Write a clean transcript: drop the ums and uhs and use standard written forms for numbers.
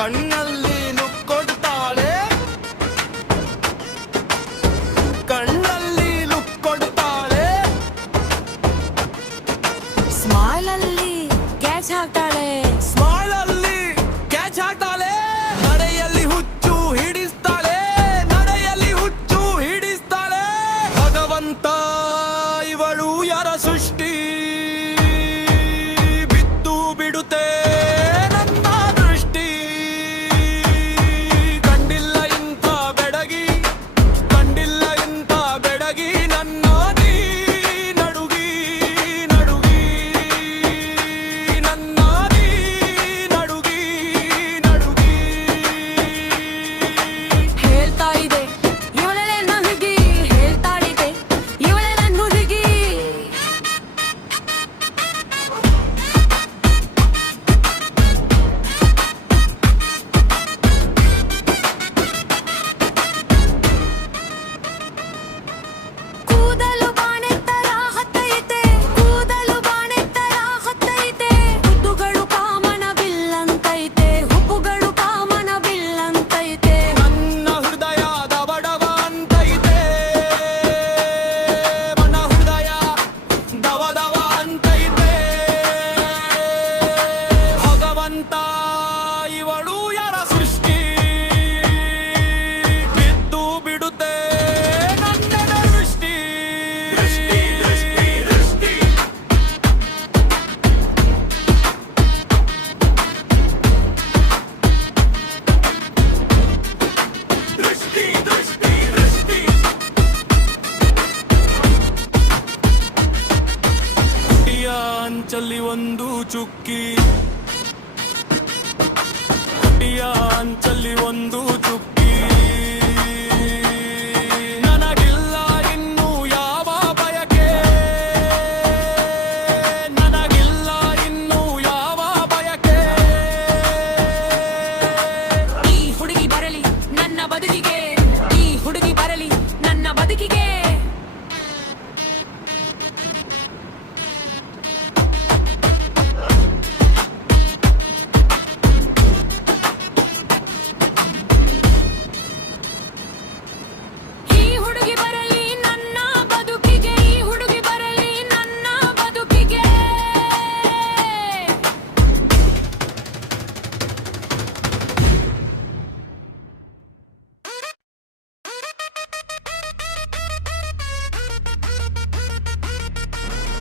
ಕಣ್ಣಲ್ಲಿ ನುಕ್ಕೊಡ್ತಾಳೆ, ಕಣ್ಣಲ್ಲಿ ಲುಕ್ಕೊಡ್ತಾಳೆ, ಸ್ಮೈಲಲ್ಲಿ catch ಹಾಕ್ತಾಳೆ, ಸ್ಮೈಲಲ್ಲಿ catch ಹಾಕ್ತಾಳೆ, ನಡೆಯಲ್ಲಿ ಹುಚ್ಚು ಹಿಡಿಸ್ತಾಳೆ, ನಡೆಯಲ್ಲಿ ಹುಚ್ಚು ಹಿಡಿಸ್ತಾಳೆ. ಭಗವಂತ ಇವಳು ಯಾರ ಸೃಷ್ಟಿ, ಬಿದ್ದು ಬಿಡುತ್ತೆ ನನ್ನ ದೃಷ್ಟಿ. ಕಂಡಿಲ್ಲ ಇಂಥ ಬೆಡಗಿ, ಕಂಡಿಲ್ಲ ಇಂಥ ಬೆಡಗಿ, ನನ್ನ ನೀ ನಡುಗಿ ನಡುಗಿ, ನನ್ನ ನೀ ನಡುಗಿ ನಡುಗಿ. ಹೇಳ್ತಾ ಇದೆ ಇವಳೇ ನನ್ನ ಹುಡುಗಿ, ಹೇಳ್ತಾಳಿದೆ ಇವಳೇ ನನ್ನ ಹುಡುಗಿ. ಕೂದಲು ಬಾಣೆ ತರ ಹತ್ತೈತೆ, ಕೂದಲು ಬಾಣೆ ತರ ಹತ್ತೈತೆ, ಹುಬ್ಬುಗಳು ಕಾಮನ ಬಿಲ್ಲಂತೈತೆ, ಹುಬ್ಬುಗಳು ಕಾಮನ ಬಿಲ್ಲಂತೈತೆ. ನನ್ನ ಹೃದಯ ದವಡವ ಅಂತೈತೆ, ನನ್ನ ಹೃದಯ ದವದವ ಅಂತೈತೆ. ಭಗವಂತ ಇವಳು ಯಾರ ಸೃಷ್ಟಿ, ಬಿದ್ದು ಬಿಡುತ್ತೆ ನನ್ನ ದೃಷ್ಟಿ. ಹುಟ್ಟಿಯ ಅಂಚಲ್ಲಿ ಒಂದು ಚುಕ್ಕಿ, ಹುಟ್ಟಿಯ ಅಂಚಲ್ಲಿ ಒಂದು ಚುಕ್ಕಿ,